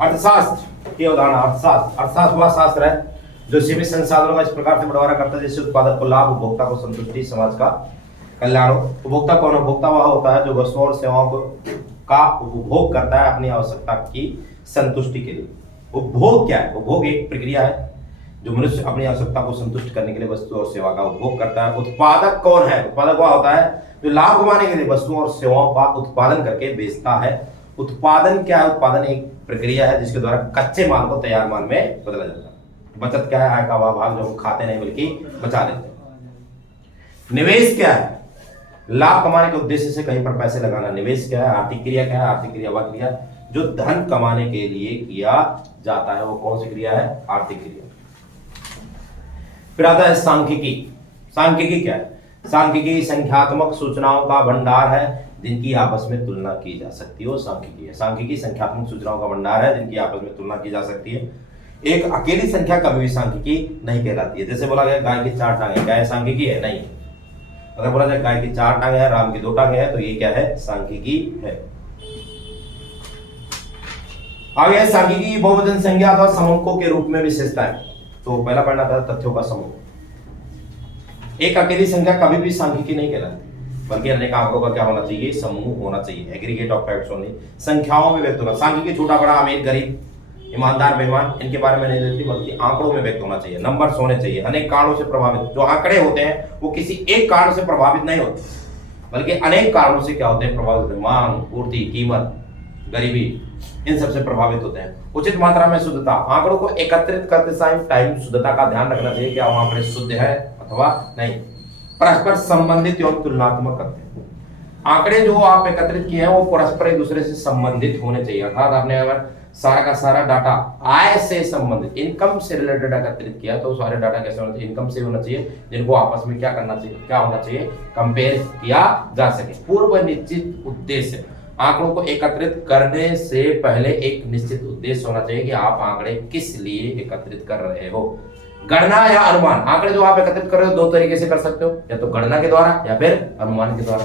अर्थशास्त्र के उदाहरण। अर्थशास्त्र वह शास्त्र है जो सीमित संसाधनों का इस प्रकार से बंटवारा करता है जिससे उत्पादक को लाभ, उपभोक्ता को संतुष्टि, समाज का कल्याण हो। उपभोक्ता कौन? उपभोक्ता वह होता है जो वस्तुओं और सेवाओं का उपभोग करता है अपनी आवश्यकता की संतुष्टि के लिए। उपभोग क्या है? उपभोग एक प्रक्रिया है जो मनुष्य अपनी आवश्यकता को संतुष्ट करने के लिए वस्तु और सेवा का उपभोग करता है। उत्पादक कौन है? उत्पादक वह होता है जो लाभ कमाने के लिए वस्तुओं और सेवाओं का उत्पादन करके बेचता है। उत्पादन क्या है? उत्पादन एक प्रक्रिया है जिसके द्वारा कच्चे माल को तैयार माल में बदला जाता है। बचत क्या है? आय का वह भाग जो हम खाते नहीं बल्कि बचा लेते हैं। निवेश क्या है? लाभ कमाने के उद्देश्य से कहीं पर पैसे लगाना निवेश क्या है। आर्थिक क्रिया क्या है? आर्थिक क्रिया वह क्रिया जो धन कमाने के लिए किया जाता है। वो कौन सी क्रिया है? आर्थिक क्रिया। फिर आता है सांख्यिकी। सांख्यिकी क्या है? सांख्यिकी संख्यात्मक सूचनाओं का भंडार है जिनकी आपस में तुलना की जा सकती है। वो सांख्यिकी है। सांख्यिकी संख्यात्मक सूचनाओं का भंडार है जिनकी आपस में तुलना की जा सकती है। एक अकेली संख्या कभी भी सांख्यिकी नहीं कहलाती है। जैसे बोला गया गाय की 4 टांगे, क्या है? सांख्यिकी है? नहीं। अगर बोला जाए गाय की 4 टांगे है, राम की 2 टांगे है, तो ये क्या है? सांख्यिकी है। आगे सांख्यिकी बहुवचन संज्ञा अथवा समूहों के रूप में विशेषता है। तो पहला पढ़ना था तथ्यों का समूह। एक अकेली संख्या कभी भी सांख्यिकी नहीं कहलाती बल्कि अनेक आंकड़ों का क्या होना चाहिए? समूह होना चाहिए। Aggregate of facts only. संख्याओं में व्यक्त होना। सांख्यिकी छोटा बड़ा, अमीर गरीब, ईमानदार बेईमान, इनके बारे में नहीं देती बल्कि आंकड़ों में व्यक्त होना चाहिए। नंबर्स होने चाहिए। अनेक कारणों से प्रभावित जो आंकड़े होते हैं वो किसी एक कारण से प्रभावित नहीं होते बल्कि अनेक कारणों से क्या होते हैं? प्रभावित। मांग, पूर्ति, कीमत, गरीबी, इन सबसे प्रभावित होते हैं। उचित मात्रा में शुद्धता। आंकड़ों को एकत्रित करते समय टाइम शुद्धता का ध्यान रखना चाहिए। क्या वो आंकड़े शुद्ध है अथवा नहीं। परस्पर संबंधित एवं तुलनात्मक करते हैं। आंकड़े जो आप एकत्रित किए हैं वो परस्पर एक दूसरे से संबंधित होने चाहिए। अर्थात आपने अगर सारा का सारा डाटा आय से संबंधित, इनकम से रिलेटेड एकत्रित किया तो सारे डाटा कैसे होना चाहिए? इनकम से होना चाहिए, जिनको आपस में क्या करना चाहिए? क्या होना चाहिए? कंपेयर किया जा सके। पूर्व निश्चित उद्देश्य। आंकड़ों को एकत्रित करने से पहले एक निश्चित उद्देश्य होना चाहिए कि आप आंकड़े किस लिए एकत्रित कर रहे हो। गणना या अनुमान। आंकड़े जो आप एकत्रित कर रहे हो 2 तरीके से कर सकते हो, या तो गणना के द्वारा या फिर अनुमान के द्वारा।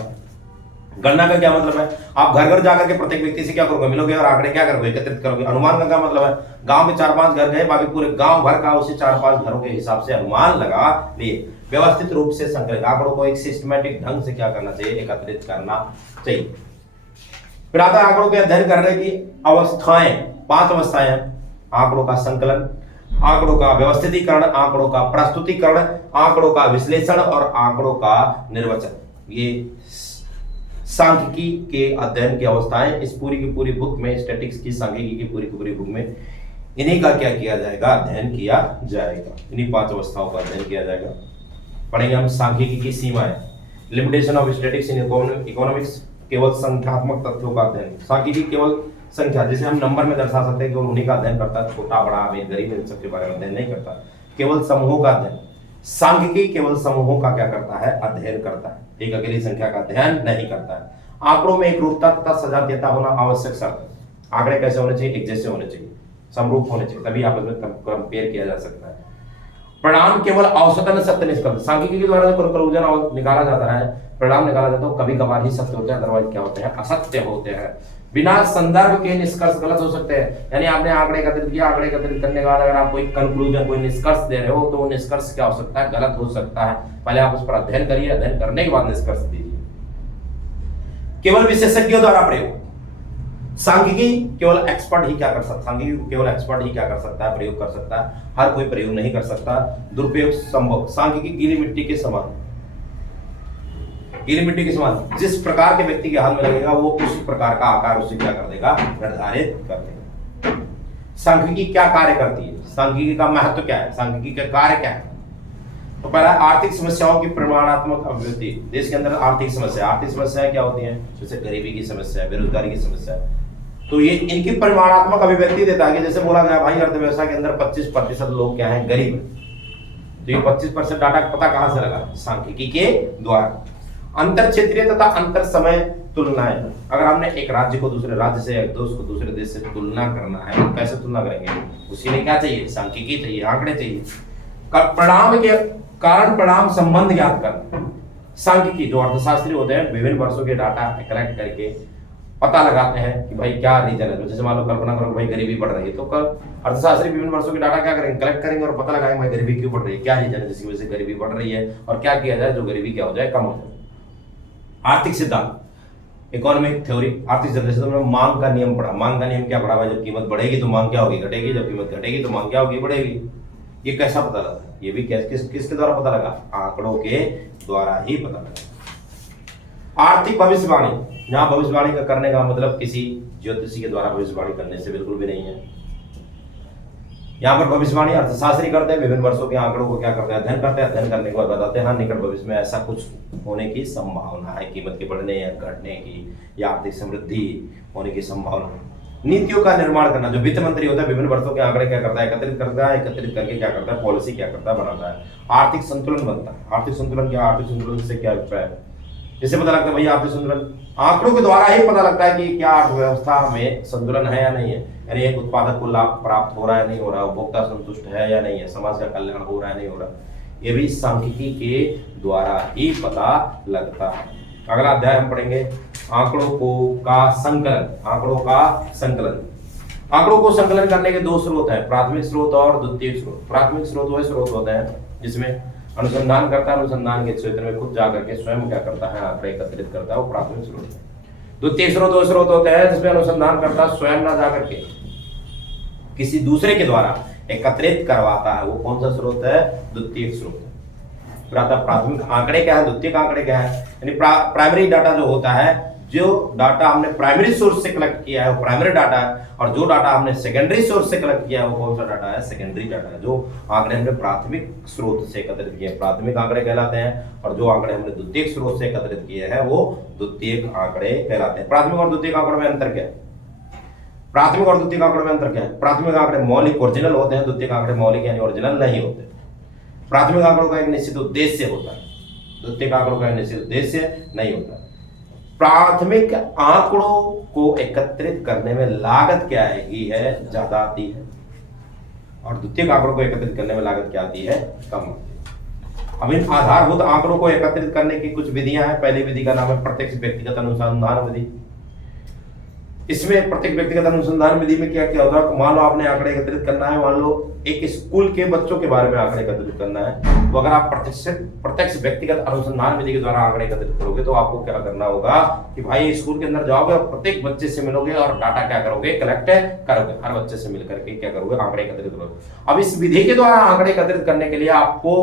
गणना का क्या मतलब है? आप घर घर जाकर के प्रत्येक व्यक्ति से क्या करोगे? मिलोगे और आंकड़े क्या करोगे? एकत्रित करोगे। अनुमान का क्या मतलब है? गांव में 4-5 घर गए, बाकी पूरे गांव भर का उसी 4-5 घरों के हिसाब से अनुमान लगा लिए। व्यवस्थित रूप से संकलित। आंकड़ों को एक सिस्टमैटिक ढंग से क्या करना चाहिए? एकत्रित करना चाहिए। फिर आता है आंकड़ों के अध्ययन करने की अवस्थाएं। 5 अवस्थाएं हैं। आंकड़ों का संकलन, आंकड़ों का व्यवस्थितीकरण, आंकड़ों का प्रस्तुतिकरण, आंकड़ों का विश्लेषण और आंकड़ों का निर्वचन। ये सांख्यिकी के अध्ययन की अवस्थाएं। इस पूरी की पूरी बुक में, स्टैटिक्स की सांख्यिकी की पूरी बुक में इन्हीं का क्या किया जाएगा? अध्ययन किया जाएगा। इन्हीं 5 अवस्थाओं का अध्ययन किया जाएगा। पढ़ेंगे हम सांख्यिकी की सीमाएं। Limitation of statics in economics. केवल संख्यात्मक तथ्यों का अध्ययन। सांख्यिकी केवल संख्या, जिसे हम नंबर में दर्शा सकते हैं, केवल उन्हीं का अध्ययन करता है। छोटा बड़ा अमीर गरीब इन सबके बारे में अध्ययन नहीं करता। केवल समूहों का अध्ययन। सांख्यिकी केवल समूहों का क्या करता है? अध्ययन करता है। एक अकेली संख्या का अध्ययन नहीं करता है। आंकड़ों में एक रूपता तथा सजातीयता होना आवश्यक शर्त है। आंकड़े कैसे होने चाहिए? एक जैसे होने चाहिए, समरूप होने चाहिए, तभी आपस में कंपेयर किया जा सकता है। परिणाम केवल औसतन सत्य निष्कर्ष। सांख्यिकी के द्वारा कंक्लूजन निकाला जाता है, परिणाम निकाला जाता है, कभी कभार ही सत्य होते हैं, अदरवाइज क्या होते हैं? असत्य होते हैं। बिना संदर्भ के निष्कर्ष गलत हो सकते हैं। यानी आपने आंकड़े एकत्रित किया, आंकड़े एकत्रित करने के बाद अगर आप कोई कंक्लूजन, कोई निष्कर्ष दे रहे हो तो वो निष्कर्ष क्या हो सकता है? गलत हो सकता है। पहले आप उस पर अध्ययन करिए, अध्ययन करने के बाद निष्कर्ष दीजिए। केवल विशेषज्ञों द्वारा प्रयोग। सांख्यिकी केवल एक्सपर्ट ही क्या कर सकता है? सांख्यिकी केवल एक्सपर्ट ही क्या कर सकता है? प्रयोग कर सकता है। हर कोई प्रयोग नहीं कर सकता। दुरुपयोग संभव। सांख्यिकी गीली मिट्टी के समान। गीली मिट्टी के समान, जिस प्रकार के व्यक्ति के हाथ में लगेगा वो उसी प्रकार का आकार उसे क्या कर देगा? निर्धारित कर देगा। सांख्यिकी क्या कार्य करती है? सांख्यिकी का महत्व क्या है? सांख्यिकी का कार्य क्या है? तो पहला, आर्थिक समस्याओं की परिमाणात्मक अभिव्यक्ति। देश के अंदर आर्थिक समस्याएं क्या होती हैं? जैसे गरीबी की समस्या, बेरोजगारी की समस्या, तो ये इनकी परिमाणात्मक अभिव्यक्ति देता है कि जैसे बोला गया भाई अर्थव्यवस्था के अंदर 25% लोग क्या हैं? गरीब हैं। तो ये 25% डाटा पता कहां से लगा? सांख्यिकी के द्वारा। अंतर क्षेत्रीय तथा अंतर समय तुलनाएं। अगर हमने एक राज्य को दूसरे राज्य से, एक देश को दूसरे देश से तुलना करना है तो कैसे तुलना करेंगे? उसी में क्या चाहिए? सांख्यिकी चाहिए, आंकड़े चाहिए। परिणाम के कारण परिणाम संबंध ज्ञात करना। सांख्यिकी जो अर्थशास्त्री होते हैं विभिन्न वर्षों के डाटा कलेक्ट करके पता लगाते हैं कि भाई क्या रीजन है। जैसे मान लो कल्पना करो भाई गरीबी बढ़ रही है, तो कल अर्थशास्त्री विभिन्न वर्षों के डाटा क्या करेंगे, कलेक्ट करेंगे और पता लगाएंगे भाई गरीबी क्यों बढ़ रही है, क्या रीजन है जिसकी वजह से गरीबी बढ़ रही है और क्या किया जाए जो गरीबी क्या हो जाए, कम हो जाए। आर्थिक सिद्धांत, इकोनॉमिक थ्योरी, आर्थिक सिद्धांत। जैसे तुमने मांग का नियम पढ़ा, मांग का नियम क्या पढ़ा भाई, जब कीमत बढ़ेगी तो मांग क्या होगी, घटेगी, जब कीमत घटेगी तो मांग क्या होगी, बढ़ेगी। ये कैसा पता लगा, ये भी किसके द्वारा पता लगा, आंकड़ों के द्वारा ही पता लगा। आर्थिक भविष्यवाणी, यहाँ भविष्यवाणी का करने का मतलब किसी ज्योतिषी के द्वारा भविष्यवाणी करने से बिल्कुल भी नहीं है। यहाँ पर भविष्यवाणी अर्थशास्त्री करते हैं, विभिन्न वर्षों के आंकड़ों को क्या करते हैं, अध्ययन करते हैं, अध्ययन करने के बाद बताते हैं हाँ निकट भविष्य में ऐसा कुछ होने की संभावना है, कीमत के बढ़ने या घटने की या आर्थिक समृद्धि होने की संभावना। नीतियों का निर्माण करना, जो वित्त मंत्री होता है विभिन्न वर्षों के आंकड़े क्या करता है, एकत्रित करता है, एकत्रित करके क्या करता है, पॉलिसी क्या करता है, बनाता है। आर्थिक संतुलन बनता है, आर्थिक संतुलन क्या, आर्थिक संतुलन से क्या अभिप्राय है, इससे पता लगता है भैया आर्थिक संतुलन आंकड़ों के द्वारा ही पता लगता है कि क्या अर्थव्यवस्था में संतुलन है या नहीं है, यानी एक उत्पादक को लाभ प्राप्त हो रहा है नहीं हो रहा, उपभोक्ता संतुष्ट है या नहीं है, समाज का कल्याण हो रहा है नहीं हो रहा, ये भी सांख्यिकी के द्वारा ही पता लगता है। अगला अध्याय हम पढ़ेंगे आंकड़ों का संकलन, आंकड़ों का संकलन। आंकड़ों को संकलन करने के दो स्रोत हैं, प्राथमिक स्रोत और द्वितीयक स्रोत। प्राथमिक स्रोत वह स्रोत होते हैं जिसमें अनुसंधान करता है, अनुसंधान के क्षेत्र में खुद जाकर के स्वयं क्या करता है, आंकड़े एकत्रित करता है, वो प्राथमिक स्रोत है। द्वितीय स्रोत वो स्रोत होते हैं जिसमें अनुसंधान करता स्वयं ना जाकर के किसी दूसरे के द्वारा एकत्रित करवाता है, वो कौन सा स्रोत है, द्वितीय स्रोत है। प्राथमिक आंकड़े क्या है, द्वितीयक आंकड़े क्या है, यानी प्राइमरी डाटा जो होता है, जो डाटा हमने प्राइमरी सोर्स से कलेक्ट किया है वो प्राइमरी डाटा है, और जो डाटा हमने सेकेंडरी सोर्स से कलेक्ट किया है वो कौन सा डाटा है, सेकेंडरी डाटा है। जो आंकड़े हमने प्राथमिक स्रोत से एकत्रित किए प्राथमिक आंकड़े कहलाते हैं, और जो आंकड़े हमने द्वितीयक स्रोत से एकत्रित किए हैं वो द्वितीयक आंकड़े कहलाते हैं। प्राथमिक और द्वितीयक आंकड़ों में अंतर क्या है, प्राथमिक और द्वितीयक आंकड़ों में अंतर क्या है, प्राथमिक आंकड़े मौलिक ओरिजिनल होते हैं, द्वितीयक आंकड़े मौलिक यानी ओरिजिनल नहीं होते। प्राथमिक आंकड़ों का एक निश्चित उद्देश्य होता है, द्वितीयक आंकड़ों का एक निश्चित उद्देश्य नहीं होता। प्राथमिक आंकड़ों को एकत्रित करने में लागत क्या है, ज्यादा आती है, और द्वितीयक आंकड़ों को एकत्रित करने में लागत क्या आती है, कम आती है। अब इन आधारभूत आंकड़ों को एकत्रित करने की कुछ विधियां हैं। पहली विधि का नाम है प्रत्यक्ष व्यक्तिगत अनुसंधान विधि। इसमें प्रत्येक व्यक्तिगत अनुसंधान विधि में क्या क्या होता है, मान लो आपने आंकड़े एकत्रित करना है, मान लो एक स्कूल के बच्चों के बारे में आंकड़े एकत्रित करना है, तो अगर आप प्रत्यक्ष व्यक्तिगत अनुसंधान विधि के द्वारा आंकड़े एकत्रित करोगे तो आपको क्या करना होगा कि भाई स्कूल के अंदर जाओगे और प्रत्येक बच्चे से मिलोगे और डाटा क्या करोगे, कलेक्ट करोगे, हर बच्चे से मिलकर के क्या करोगे, आंकड़े एकत्रित करोगे। अब इस विधि के द्वारा आंकड़े एकत्रित करने के लिए आपको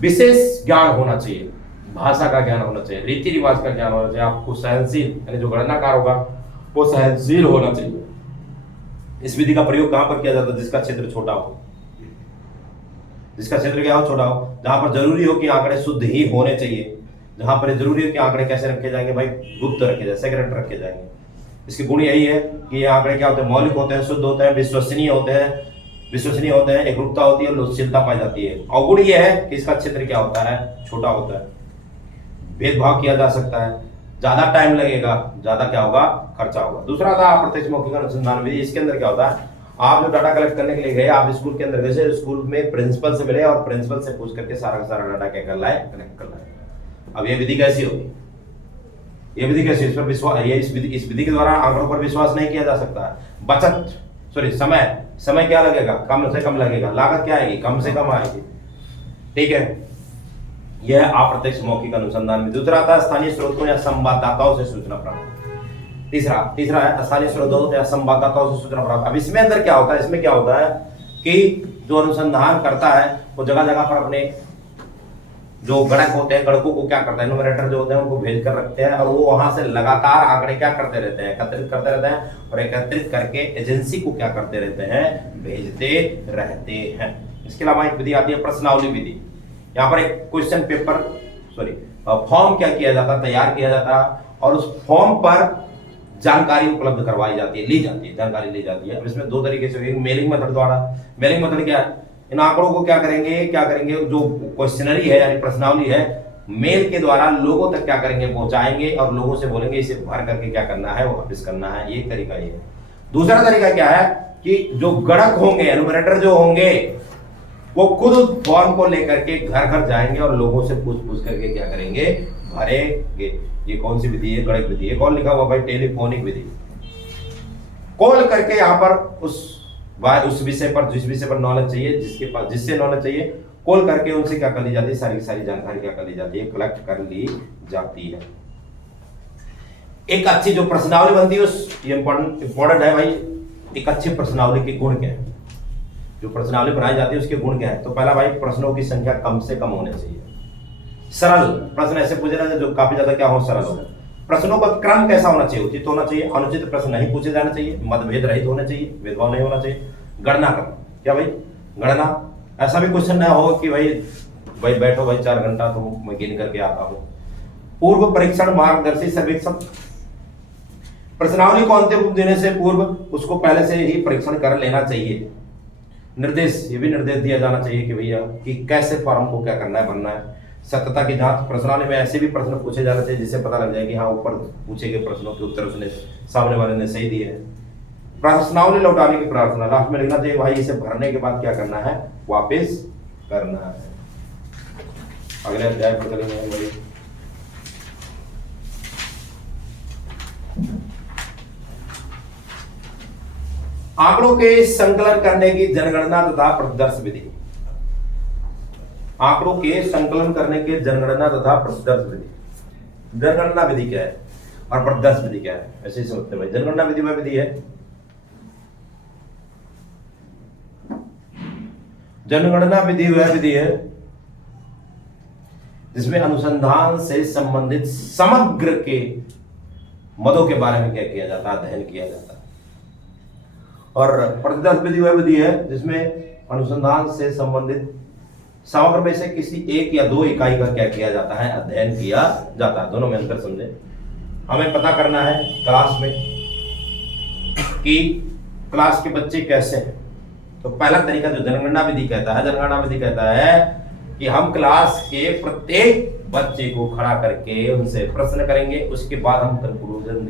विशेष ज्ञान होना चाहिए, भाषा का ज्ञान होना चाहिए, रीति रिवाज का ज्ञान होना चाहिए, आपको सहनशील यानी जो गणनाकार होगा वो सहनशील होना चाहिए। इस विधि का प्रयोग कहां पर किया जाता है, जिसका क्षेत्र छोटा हो, जिसका क्षेत्र क्या हो, छोटा हो, जहां पर जरूरी हो कि आंकड़े शुद्ध ही होने चाहिए, जहां पर जरूरी हो कि आंकड़े कैसे रखे जाएंगे भाई, गुप्त रखे जाएंगे, सेक्रेट रखे जाएंगे। इसके गुण यही है कि ये आंकड़े क्या होते हैं, मौलिक होते हैं, शुद्ध होते हैं, विश्वसनीय होते हैं, एकरूपता होती है, लोकशीलता पाई जाती है। अवगुण ये है कि इसका क्षेत्र क्या होता है, छोटा होता है, भेदभाव किया जा सकता है, ज्यादा टाइम लगेगा, ज्यादा क्या होगा, खर्चा होगा। दूसरा था अप्रत्यक्ष मौखिक अनुसंधान विधि। इसके अंदर क्या होता है, आप जो डाटा कलेक्ट करने के लिए गए, आप स्कूल के अंदर गए, स्कूल में प्रिंसिपल से मिले और प्रिंसिपल से पूछ करके सारा का सारा डाटा क्या कर लाए, कलेक्ट कर लाए। अब ये विधि कैसी होगी, ये विधि कैसी, इस पर विश्वास, ये इस विधि के द्वारा आंकड़ों पर विश्वास नहीं किया जा सकता है। बचत समय क्या लगेगा, कम से कम लगेगा, लागत क्या आएगी, कम से कम आएगी, ठीक है। यह अप्रत्यक्ष मौखिक अनुसंधान में। दूसरा आता है स्थानीय स्रोतों या संवाददाताओं से सूचना प्राप्त। तीसरा है स्थानीय स्रोतों या संवाददाताओं से सूचना प्राप्त। अब इसमें अंदर क्या होता है, इसमें क्या होता है कि जो अनुसंधान करता है वो जगह जगह पर अपने जो गणक होते हैं, गणकों को क्या करता है, न्यूमरेटर जो होते हैं उनको भेज कर रखते हैं, और वो वहां से लगातार आंकड़े क्या करते रहते हैं, एकत्रित करते रहते हैं, और एकत्रित करके एजेंसी को क्या करते रहते हैं, भेजते रहते हैं। इसके अलावा एक विधि आती है प्रश्नावली विधि। यहाँ पर एक क्वेश्चन पेपर फॉर्म क्या किया जाता, तैयार किया जाता, और उस फॉर्म पर जानकारी उपलब्ध करवाई जाती है, जानकारी ली जाती है। अब इसमें दो तरीके से, एक मेलिंग मेथड द्वारा। मेलिंग मेथड क्या है, इन आंकड़ों को क्या करेंगे, जो क्वेश्चनरी है यानी प्रश्नावली है, मेल के द्वारा लोगों तक क्या करेंगे, पहुंचाएंगे, और लोगों से बोलेंगे इसे भर करके क्या करना है, वो वापस करना है। ये तरीका ये है। दूसरा तरीका क्या है कि जो गणक होंगे, एनुमरेटर जो होंगे, वो खुद फॉर्म को लेकर के घर घर जाएंगे और लोगों से पूछ करके क्या करेंगे, भरेंगे। ये कौन सी विधि है? गणित विधि है। कौन लिखा हुआ भाई? टेलीफोनिक विधि। कॉल करके यहाँ पर उस विषय पर, जिस विषय पर नॉलेज चाहिए, जिसके पास जिससे नॉलेज चाहिए, कॉल करके उनसे क्या कर ली जाती है? सारी की सारी जानकारी क्या कर ली जाती है? कलेक्ट कर ली जाती है। एक अच्छी जो प्रश्नावली बनती है उस, ये इंपॉर्टेंट है भाई, एक अच्छी प्रश्नावली के गुण क्या है? जो प्रश्नावली बनाई जाती है उसके गुण क्या है? तो पहला भाई, प्रश्नों की संख्या कम से कम होनी चाहिए। सरल प्रश्न ऐसे पूछे जाते जो काफी ज्यादा क्या हो, सरल हो। प्रश्नों का क्रम कैसा होना चाहिए? उचित होना चाहिए। अनुचित प्रश्न नहीं पूछे जाने चाहिए। मतभेद रहित होने चाहिए, भेदभाव नहीं होना चाहिए। गणना करना, क्या भाई? गणना, ऐसा भी क्वेश्चन ना हो कि भाई बैठो भाई 4 घंटा तो मैं गिन करके आता हूं। पूर्व परीक्षण, मार्गदर्शी सर्वेक्षण, प्रश्नावली को अंतिम रूप देने से पूर्व उसको पहले से ही परीक्षण कर लेना चाहिए। निर्देश, ये भी निर्देश दिया जाना चाहिए कि भैया कि कैसे फॉर्म को क्या करना है, भरना है। सत्यता की जांच, प्रश्नावली में ऐसे भी प्रश्न पूछे जाने चाहिए जिससे पता लग जाए कि हाँ, ऊपर पूछे गए प्रश्नों के उत्तर उसने, सामने वाले ने सही दिए हैं। प्रश्नावली लौटाने की प्रार्थना, लास्ट में लिखना चाहिए भाई इसे भरने के बाद क्या करना है? वापस करना है। अगले अध्याय पर चलेंगे भाई। आंकड़ों के संकलन करने की जनगणना तथा प्रतिदर्श विधि। आंकड़ों के संकलन करने के जनगणना तथा प्रतिदर्श विधि। जनगणना विधि क्या है और प्रतिदर्श विधि क्या है? ऐसे ही समझते हैं भाई। जनगणना विधि वह विधि है, जनगणना विधि वह विधि है जिसमें अनुसंधान से संबंधित समग्र के मदों के बारे में क्या किया जाता है? अध्ययन किया जाता है। और प्रतिदर्श विधि वह विधि है जिसमें अनुसंधान से संबंधित समग्र में से किसी एक या दो इकाई का क्या किया जाता है? अध्ययन किया जाता है। दोनों में अंतर समझे। हमें पता करना है क्लास में कि क्लास के बच्चे कैसे हैं। तो पहला तरीका जो जनगणना विधि कहता है, जनगणना विधि कहता है कि हम क्लास के प्रत्येक बच्चे को खड़ा करके उनसे प्रश्न करेंगे, उसके बाद हम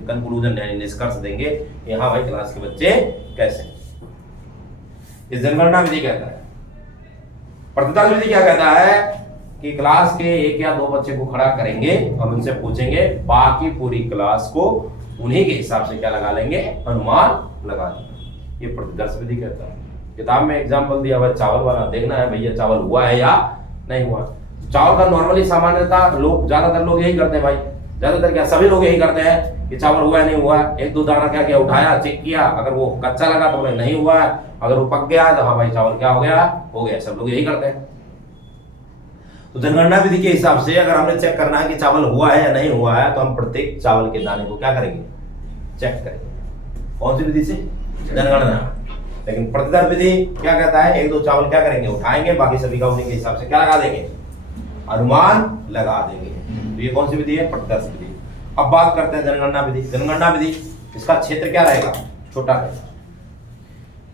कंक्लूजन यानी निष्कर्ष देंगे कि हाँ भाई क्लास के बच्चे कैसे हैं। ये जनगणना विधि कहता है। प्रतिदर्श विधि क्या कहता है कि क्लास के एक या दो बच्चे को खड़ा करेंगे और उनसे पूछेंगे, बाकी पूरी क्लास को उन्हीं के हिसाब से क्या लगा लेंगे? अनुमान लगा लेंगे। ये प्रतिदर्श विधि कहता है। किताब में एग्जाम्पल दिया हुआ चावल वाला, देखना है भैया चावल हुआ है या नहीं हुआ। चावल का नॉर्मली सामान्यता लोग, ज्यादातर लोग यही करते हैं भाई, ज्यादातर क्या सभी लोग यही करते हैं कि चावल हुआ है नहीं हुआ। एक दो दाना क्या किया, उठाया, चेक किया, अगर वो कच्चा लगा तो नहीं हुआ है, अगर वो पक गया तो हाँ भाई चावल क्या हो गया, हो गया। सब लोग यही करते हैं। तो जनगणना विधि के हिसाब से अगर हमने चेक करना है कि चावल हुआ है या नहीं हुआ है तो हम प्रत्येक चावल के दाने को क्या करेंगे? चेक करेंगे। कौन सी विधि से? जनगणना। लेकिन प्रतिदर्श विधि क्या कहता है? एक दो चावल क्या करेंगे? उठाएंगे, बाकी सभी का उन्हीं के हिसाब से क्या लगा देंगे? अनुमान लगा देंगे। तो ये कौन सी विधि है? प्रतिदर्श विधि। अब बात करते हैं जनगणना विधि। जनगणना विधि, इसका क्षेत्र क्या रहेगा? छोटा रहेगा।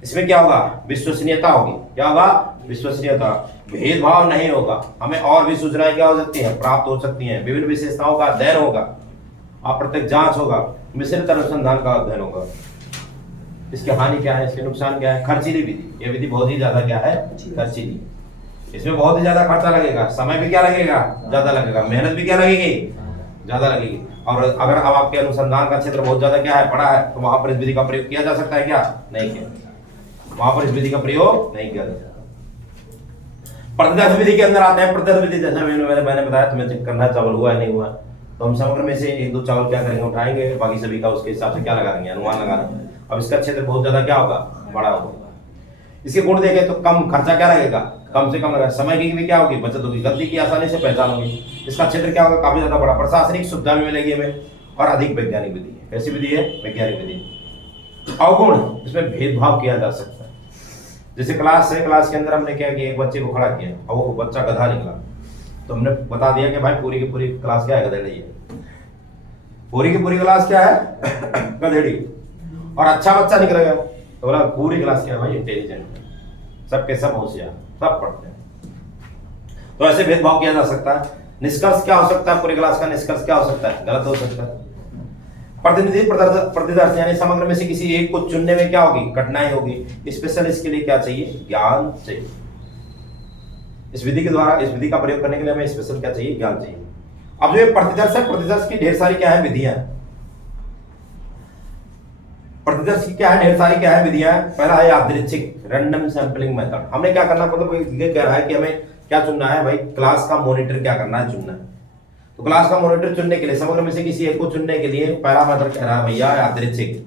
इसमें क्या होगा? विश्वसनीयता होगी। क्या होगा? विश्वसनीयता। भेदभाव नहीं होगा। हमें और भी सूचनाएं क्या हो सकती हैं? प्राप्त हो सकती हैं। विभिन्न विशेषताओं का अध्ययन होगा, अप्रत्यक्ष जांच होगा, मिश्रित अनुसंधान का अध्ययन होगा। इसकी हानि क्या है? इसके नुकसान क्या है? खर्चीली विधि। यह विधि बहुत ही ज्यादा क्या है? खर्चीली। इसमें बहुत ही ज्यादा खर्चा लगेगा, समय भी क्या लगेगा? ज्यादा लगेगा, मेहनत भी क्या लगेगी? ज्यादा लगेगी। और अगर अब आपके अनुसंधान का क्षेत्र बहुत ज्यादा क्या है? बड़ा है, तो वहां पर इस विधि का प्रयोग किया जा सकता है क्या? नहीं किया। वहां पर इस विधि का प्रयोग नहीं किया जा सकता। प्रतिदर्श विधि के अंदर आते हैं। प्रतिदर्श विधि जैसा मैंने बताया, तुम्हें चेक करना है चावल हुआ है नहीं हुआ, तो हम समग्र में से एक दो चावल क्या करेंगे? उठाएंगे, बाकी सभी का उसके हिसाब से क्या लगा देंगे? अनुमान लगा देंगे। अब इसका क्षेत्र बहुत ज्यादा क्या होगा? बड़ा होगा। इसके गुण देखें तो कम खर्चा क्या लगेगा? कम से कम लगेगा। समय की भी क्या होगी? बचत होगी। गलती की आसानी से पहचान होगी। इसका क्षेत्र क्या होगा? काफी ज्यादा बड़ा। प्रशासनिक सुविधा भी मिलेगी हमें और अधिक वैज्ञानिक विधि है। कैसी विधि है? वैज्ञानिक विधि। अवगुण, इसमें भेदभाव किया जा सकता है। जैसे क्लास है, क्लास के अंदर हमने क्या किया? एक बच्चे को खड़ा किया और वो बच्चा गधा निकला, तो हमने बता दिया कि भाई पूरी की पूरी क्लास क्या है? गधेड़ी है। पूरी की पूरी क्लास क्या है? गधेड़ी। और अच्छा बच्चा निकल गया तो बोला पूरी क्लास क्या है भाई? इंटेलिजेंट है, सबके सब होशियार, सब पढ़ते हैं। तो ऐसे भेदभाव किया जा सकता है। निष्कर्ष क्या हो सकता है? पूरी क्लास का निष्कर्ष क्या हो सकता है? गलत हो सकता है। प्रतिनिधि प्रतिदर्श यानी समग्र में से किसी एक को चुनने में क्या होगी? कठिनाई होगी। स्पेशल इसके लिए क्या चाहिए? ज्ञान चाहिए। इस विधि के द्वारा, इस विधि का प्रयोग करने के लिए हमें स्पेशल क्या चाहिए? ज्ञान चाहिए। अब जो ये प्रतिदर्श है, प्रतिदर्श की ढेर सारी क्या है विधियां, प्रतिदर्श की क्या है ढेर सारी क्या है विधियां। पहला है यादृच्छिक रैंडम सैंपलिंग मेथड। हमने क्या करना, मतलब कोई ये कह रहा है कि हमें क्या चुनना है भाई, क्लास का मॉनिटर क्या करना है, चुनना है। तो क्लास का मॉनिटर चुनने के लिए, समग्र में से किसी एक को चुनने के लिए पहला मेथड कह रहा है भैया यादृच्छिक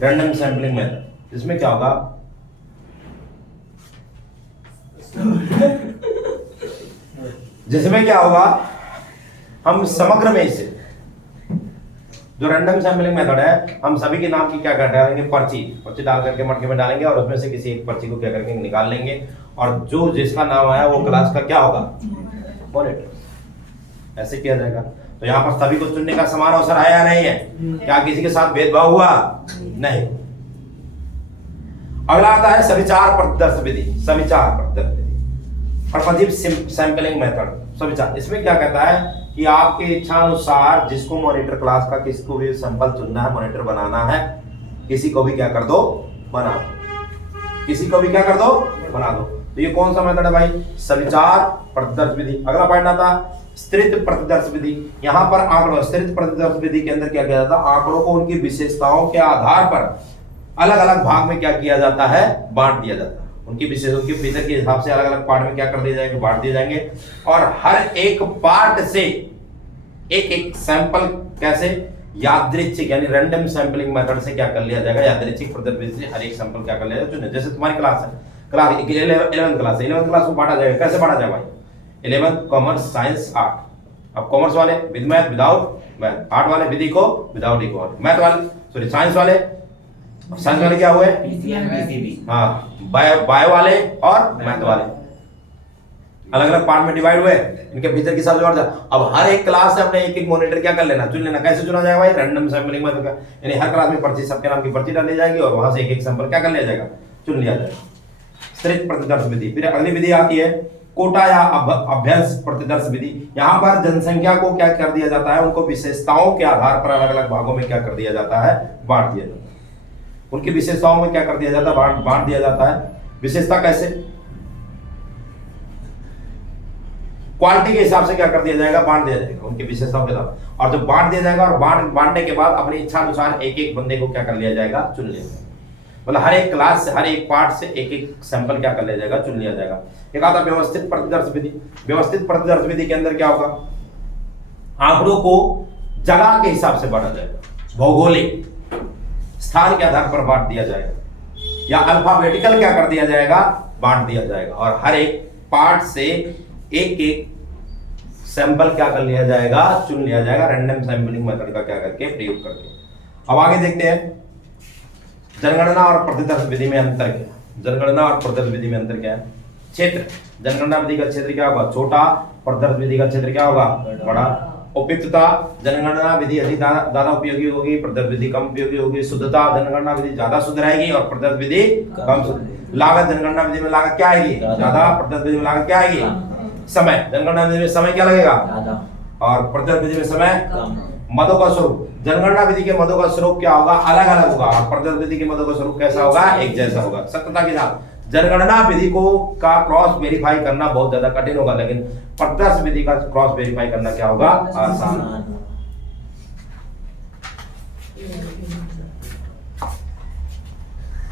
रैंडम सैंपलिंग मेथड। इसमें क्या होगा, जिसमें क्या होगा, हम समग्र में से जो रैंडम सैंपलिंग मेथड है, हम सभी के नाम की क्या कर डालेंगे, पर्ची डाल करके मटके में डालेंगे और उसमें से किसी एक पर्ची को क्या करके निकाल लेंगे और जो जिसका नाम आया वो क्लास का क्या होगा, मॉनिटर। ऐसे किया जाएगा। तो यहाँ पर सभी को चुनने का समान अवसर है या नहीं है, क्या किसी के साथ भेदभाव हुआ, नहीं। अगला आता है सविचार प्रतिदर्श विधि, सविचार प्रतिदर्श विधि और प्रदीप सैंपलिंग मेथड। सविचार, इसमें क्या कहता है कि आपके इच्छा अनुसार जिसको मॉनिटर क्लास का किसको भी सैंपल चुनना है, मॉनिटर बनाना है, किसी को भी क्या कर दो, बना दो, किसी को भी क्या कर दो, बना दो। तो ये कौन सा मेथड है भाई, सविचार प्रतिदर्श विधि। अगला पढ़ना था स्थिरित प्रतिदर्श विधि। यहाँ पर आंकड़ों, स्थिरित प्रतिदर्श विधि के अंदर क्या किया जाता है, आंकड़ों को उनकी विशेषताओं के आधार पर अलग अलग भाग में क्या किया जाता है, बांट दिया जाता है। उनकी विशेषताओं के फीचर के हिसाब से अलग अलग पार्ट में क्या कर दिए जाएंगे, बांट दिए जाएंगे और हर एक पार्ट से एक एक सैंपल कैसे, यादृच्छिक यानी रैंडम सैंपलिंग मेथड से क्या कर लिया जाएगा, यादृच्छिक प्रतिदर्श से हर एक सैंपल क्या कर लिया जाएगा, चुने। जैसे तुम्हारी क्लास है, क्लास 11th क्लास है, 11th क्लास को बांटा जाएगा, कैसे बांटा जाएगा भाई, 11th कॉमर्स साइंस आर्ट। अब कॉमर्स वाले with math without math, art वाले with eco without eco, math वाले सॉरी साइंस वाले, साइंस वाले क्या हुए, हाँ बायो वाले और मैथ वाले, अलग अलग पार्ट में डिवाइड हुए, इनके फीचर के साथ जोड़ दिया। अब हर एक क्लास से अपने एक एक मॉनिटर क्या कर लेना, चुन लेना। कैसे चुना जाएगा भाई, रैंडम सैंपलिंग मेथड का, यानी हर क्लास में पर्ची, सबके नाम की पर्ची डाली जाएगी और वहां से एक एक सैंपल क्या कर लिया जाएगा, चुन लिया जाएगा। स्थिरित प्रतिदर्श विधि। फिर अगली विधि आती है कोटा या अभ्यंश प्रतिदर्श विधि। यहाँ पर जनसंख्या को क्या कर दिया जाता है, उनको विशेषताओं के आधार पर अलग अलग भागों में क्या कर दिया जाता है, बांट दिया जाता है। उनकी विशेषताओं में क्या कर दिया जाता है, बांट दिया जाता है। विशेषता कैसे, क्वालिटी के हिसाब से क्या कर दिया जाएगा, बांट दिया जाएगा उनकी विशेषताओं के साथ। और जब बांट दिया जाएगा और बांटने के बाद अपनी इच्छा अनुसार एक एक बंदे को क्या कर लिया जाएगा, चुन लिया जाएगा। मतलब हर एक क्लास से, हर एक पार्ट से एक एक सैंपल क्या कर लिया जाएगा, चुन लिया जाएगा। एक आता व्यवस्थित प्रतिदर्श विधि। व्यवस्थित प्रतिदर्श विधि के अंदर क्या होगा, आंकड़ों को जगह के हिसाब से बांटा जाएगा, भौगोलिक स्थान के आधार पर बांट दिया जाएगा या अल्फाबेटिकल क्या कर दिया जाएगा, बांट दिया जाएगा और हर एक पार्ट से एक एक सैंपल क्या कर लिया जाएगा, चुन लिया जाएगा, रैंडम सैंपलिंग मेथड का क्या करके, प्रयोग करके। अब आगे देखते हैं जनगणना और प्रतिदर्श विधि में अंतर क्या। जनगणना और प्रतिदर्श विधि में अंतर क्या है। क्षेत्र, जनगणना विधि का क्षेत्र क्या होगा, छोटा, प्रतिदर्श विधि का क्षेत्र क्या होगा, बड़ा। उपयुक्तता, जनगणना विधि अधिक ज्यादा उपयोगी होगी, प्रतिदर्श विधि कम उपयोगी होगी। शुद्धता, जनगणना विधि ज्यादा शुद्ध रहेगी और प्रतिदर्श विधि कम शुद्ध। लागत, जनगणना विधि में लागत क्या आएगी, ज्यादा, प्रतिदर्श विधि में लागत क्या आएगी, समय, जनगणना विधि में समय क्या लगेगा और प्रतिदर्श विधि में समय कम। मदों का स्वरूप, जनगणना विधि के मदों का स्वरूप क्या होगा, अलग अलग होगा और प्रतिदर्श विधि के मदों का स्वरूप कैसा होगा, एक जैसा होगा। सत्यता के साथ जनगणना विधि को का क्रॉस वेरीफाई करना बहुत ज्यादा कठिन होगा, लेकिन प्रतिदर्श विधि का क्रॉस वेरीफाई करना क्या होगा, आसान।